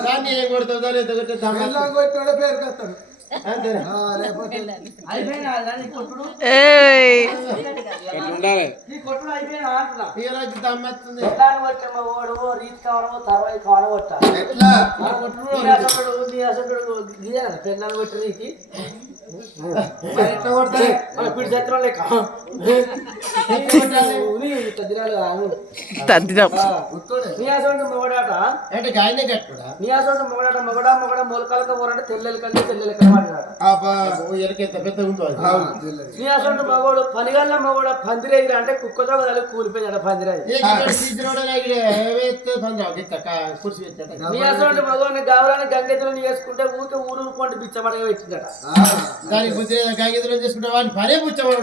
దాన్ని ఏం కొడతావు? దాన్ని ఎంత కొట్టే పేరు కత్తాడు ఏయ్ తర్వాత కొట్టి రీతి తద్దినం మొగడాట అంటే గాయనే కట్టుడా మొగడాట మొగడా మొగడ మొలకలక పోరాట తెల్లెలకంటే పెద్ద ఉందో అసలు మగోడు పనిగల్ల మగోడ పందిరేగిరి అంటే కుక్కతో కలిపి కూలిపోయినాడు పందిరేగి. ఏ గిన్నెడు సీజనోడు నాకు ఏవేస్తే పని రావు గిత్త కా- కుర్చీ పెట్టాడు నీ అసలు మగవాడిని గావరాన్ని గంగెత్తులు వేసుకుంటే ఊరికే ఊరు ఊరుకోండి బిచ్చమడగా పెట్టిందట. దానికి చేసుకుంటే వాడిని పనే పుచ్చవాడు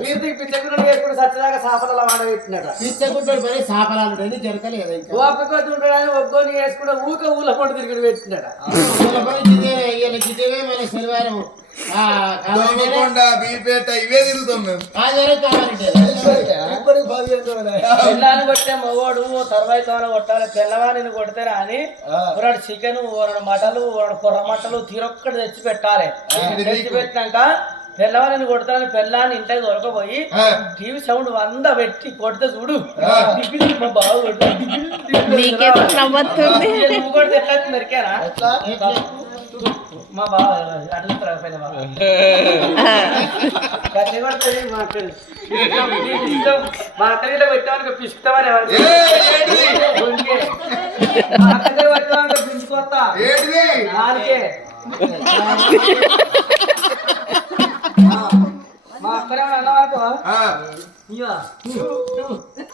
కీర్తికి పిచ్చకుండా వేసుకుంటే సత్యదాకా సాపల వాడ పెట్టినట పిచ్చకుంటాడు పని సాపలాలు జరగలేదు ఇంకా? ఓపిక ఉంటాడని ఒగ్గోని వేసుకుంటే ఊక ఊళ్ళ పండు తిరిగి పెట్టినట శనివారం. బీపేట ఇవే తిరుగుతాం మేము. కొట్టే మగోడు తర్వాయి కావాలి కొట్టాలి. పిల్లవాడిని కొడితే అని రెండు చికెన్ రెండు మటలు రెండు కొర్ర మట్టలు తీరొక్కటి తెచ్చి పెట్టాలి. తెచ్చి పెట్టినాక పిల్లవాడిని కొడతానని పిల్లాన్ని ఇంటికి దొరకపోయి టీవీ సౌండ్ వంద పెట్టి కొడితే చూడు. మా కొట్టు. మా బావ అట్లా పైన బావ మా అక్క ఇష్టం, నీకు ఇష్టం. మా అక్క దగ్గర పెట్టామని పిస్తామని ఎవరు. మా అక్క దగ్గర పెట్టామని పిలుచుకొస్తా ఏంటిది? నాలుగే. మా అక్కడే అన్నా అనుకో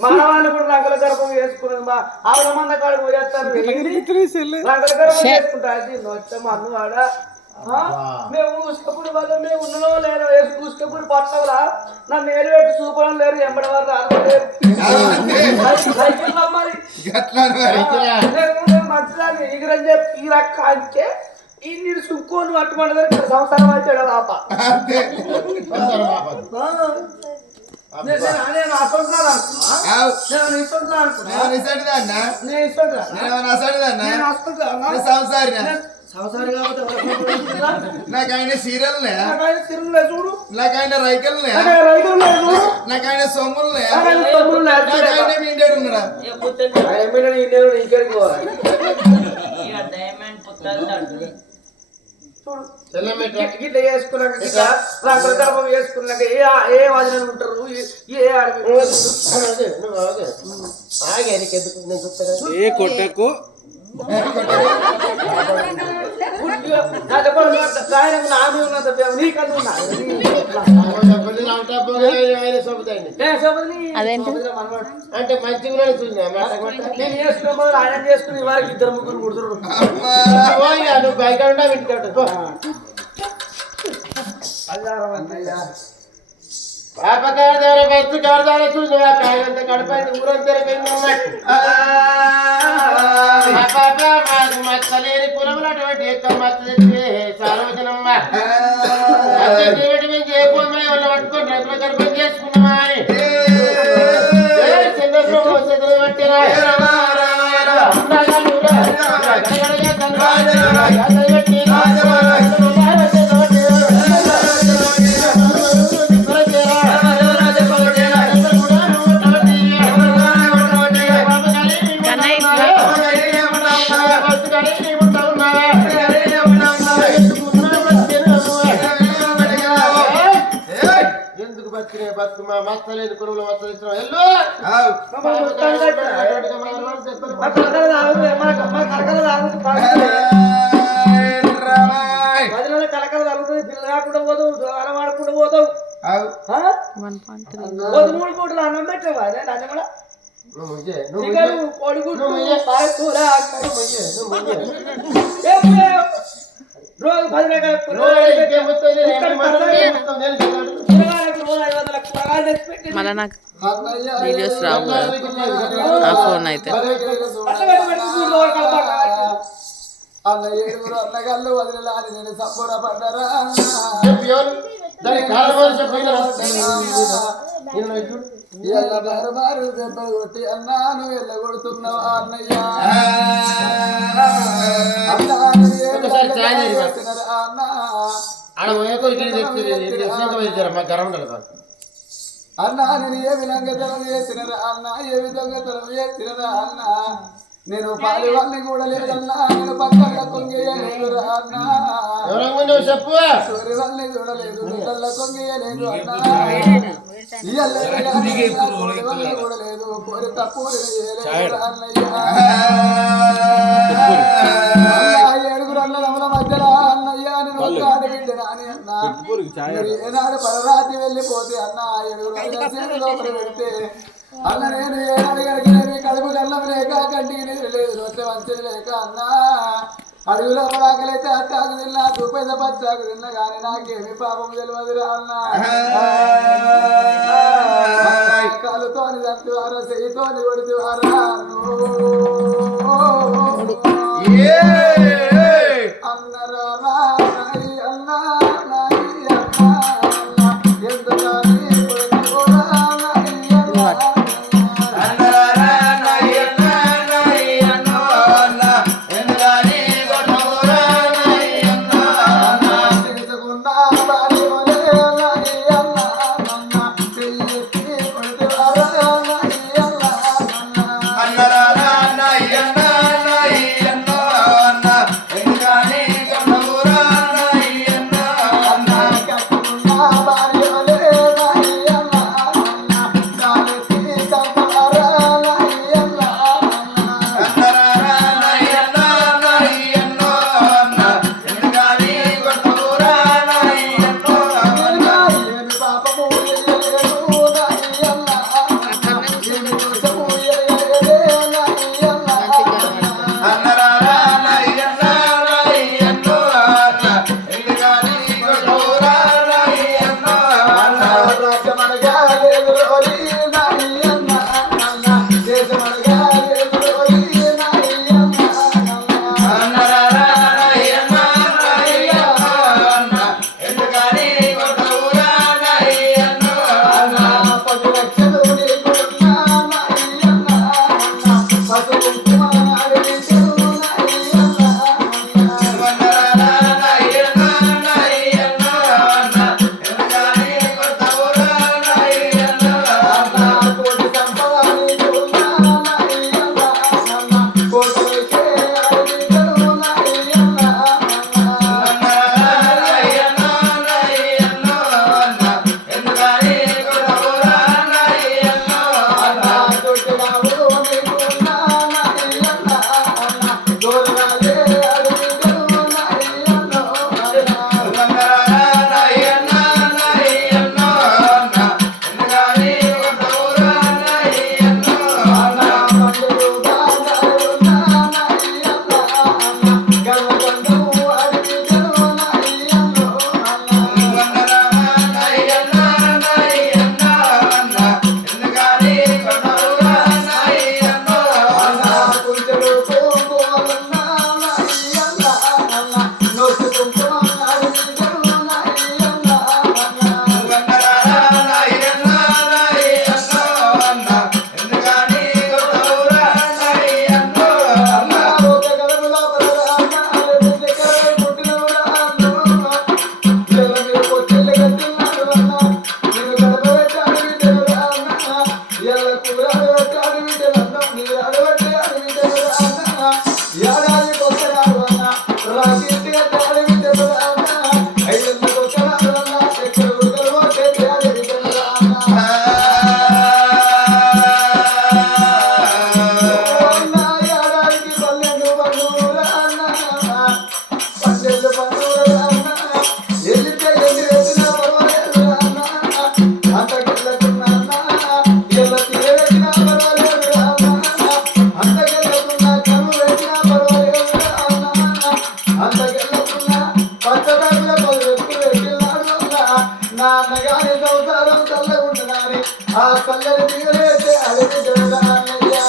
మానవాన్ని కూడా రంగుల గర్భం వేసుకున్నది మా ఆవిడ మంద కాడికి రంగుల గర్భం అన్నవాడ ఆ? మేము ఊసుకప్పుడు వాళ్ళు మేము ఉన్నలో లేరు వేసి ఊసుకప్పుడు పట్టవలా ఏడు పెట్టి చూపడం లేరు ఎంబడి వారు రాలేరు సైకిల్ నేను మంచిదాన్ని చెప్పి ఈ రక్క అంటే ఈ నీరు చుక్కోని పట్టుకుంటే ఇక్కడ సంవత్సరం వచ్చాడు పాప. ఉంటుందా? నాకు ఆయన సీరియల్నే చూడు. నాకు ఆయన రైకల్నే నాకు ఆయన సొమ్ములనే నాకు ఆయన తమ్ముళ్ళు లేదు నాకు చూడు. ఆయన మీండేడు చూడు. గిట్ల వేసుకున్నాక గిట్ల రంగుల గర్భం వేసుకున్నాక ఏ ఏ వదిన ఉంటారు ఏ-. ఆగే, నీకెందుకు? నేను చూస్తాగా. ఏ కొట్టకు అదేంటి? అంటే. నేను మొదలు ఆయన చేసుకుని వారికి ఇద్దరు ముగ్గురు కుడుతురు నువ్వు బయట ఉంటావు ఉంటావు. పాప కాడదార బస్సు కాడదార చూసినా కాయంత కడపైంది ఊరంతా పోయిందన్నట్టు ఆ. పాప మాకు మచ్చలేని కులములు అటువంటి ఎక్కువ మచ్చ తెచ్చి మస్తలేదు కురువులు మస్తలిస్తున్నాం ఎల్లు! కలకల తాగుతుంది పిల్ల కాకుండా పోతావు దొంగ వాడకుండా పోతావు. ఆవ్. ఆ? వన్ పాయింట్ త్రీ పదమూడు కోట్లు అన్నం పెట్టావా? అదే నన్ను కూడా. నువ్వు ముయ్యే, నువ్వు చికెన్ ముయ్యే. కోడిగుడ్డు నువ్వు ముయ్యే. పాయకూర నువ్వు ముయ్యే, నువ్వు ముయ్యే. ఎప్పుడే రోజు పది రకాల మళ్ళా నాకు వీడియోస్ రావు కదా నా ఫోన్ అయితే. అన్న ఏడుగురు అన్నగాళ్ళు వదిలేని నేను సంపూర్ణ పడ్డారా వినరా? నేను ఇటు. ఇలా బారు బారు దెబ్బలు కొట్టి అన్నాను వెళ్ళగొడుతున్నావా అన్నయ్య అన్నా అన్నా ఆడ పోయాక ఇక్కడ తెచ్చి ఇక్కడ తెచ్చినాక పోయిద్దారా, మాకు గరం ఉండదు కాదు. అన్నా నేను ఏ విధంగా తరం చేసినరా అన్న ఏ విధంగా తరం చేసినరా అన్న? నేను పాలివన్నీ కూడా లేదన్నా నేను పక్కన కొంగేయలేదురా అన్న. చెప్పు. సూర్యవల్ని చూడలేదు కొంగేయలేదు అన్నా. ఇయ్యాల సూర్యవల్ని కూడా లేదు కోరి తప్పు అన్నయ్య. ఏనాడు పరరాతి వెళ్ళిపోతే అన్న లోపల పెడితే అన్న నేను ఏనాడు కడుపు కళ్ళం లేక కంటికి నీరు లేదు. రొట్టె వంచని లేక అన్న అడుగులో పడాకలైతే అట్టాకు తిన్నా దుప్పైద పచ్చాకు తిన్నా కానీ నాకేమి పాపం తెలియదురా అన్న. కాలుతోని దంతువారా చెయ్యితోని కొడుతువారా పల్లెలు తీరేసే అడిగి దొరదానయ్యా